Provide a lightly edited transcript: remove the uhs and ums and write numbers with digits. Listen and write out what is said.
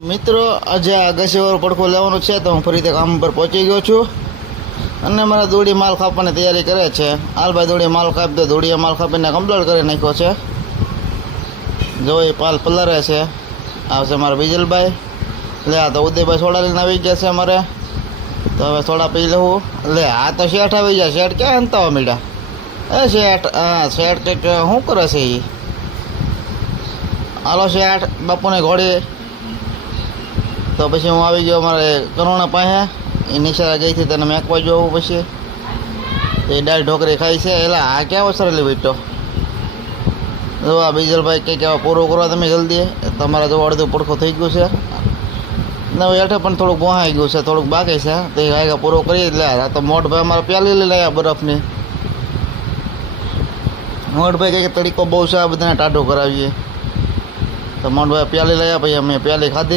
મિત્રો આજે અગાસીવાળો પડખો લેવાનો છે તો હું ફરીથી કામ પર પહોંચી ગયો છું અને મારા દોડી માલ કાપવાની તૈયારી કરે છે. હાલભાઈ દોડી માલ કાપી દે. દોડીએ માલ કાપીને કમ્પ્લીટ કરી નાખ્યો છે. જો એ પાલ પલરે છે. આવશે મારા બીજલભાઈ. લે આ તો ઉદયભાઈ સોડા લઈને આવી ગયા છે અમારે. તો હવે સોડા પી લેવું. લે આ તો શેઠ આવી જાય. શેઠ ક્યાં હંતાવા મીડા? એ શેઠ, હા શેઠ કંઈક શું કરે છે એ? હાલો શેઠ, બાપુને ઘોડી. તો પછી હું આવી ગયો મારે કરોણા પાસે. એ નિશાળા ગઈ હતી તેને મેકવા જોવું. પછી એ દાળ ઢોકરી ખાઈ છે. એટલે આ ક્યાં વસરેલી બેટો? જો આ બીજલભાઈ કંઈક એવા પૂરું કરવા તમે જલ્દી. તમારે જો અડધું પડખું થઈ ગયું છે ને હવે હેઠે પણ થોડુંક વહાઈ ગયું છે, થોડુંક બાકી છે. તો એ આગળ પૂરો કરી જ લે. આ તો મોટભાઈ અમારે પ્યાલી લઈ લાવ્યા બરફની. મોટભાઈ કંઈક તડીકો બહુ છે, આ બધાને ટાઢું કરાવીએ. તો મોટભાઈ પ્યાલી લાવ્યા. પછી અમે પ્યાલી ખાધી.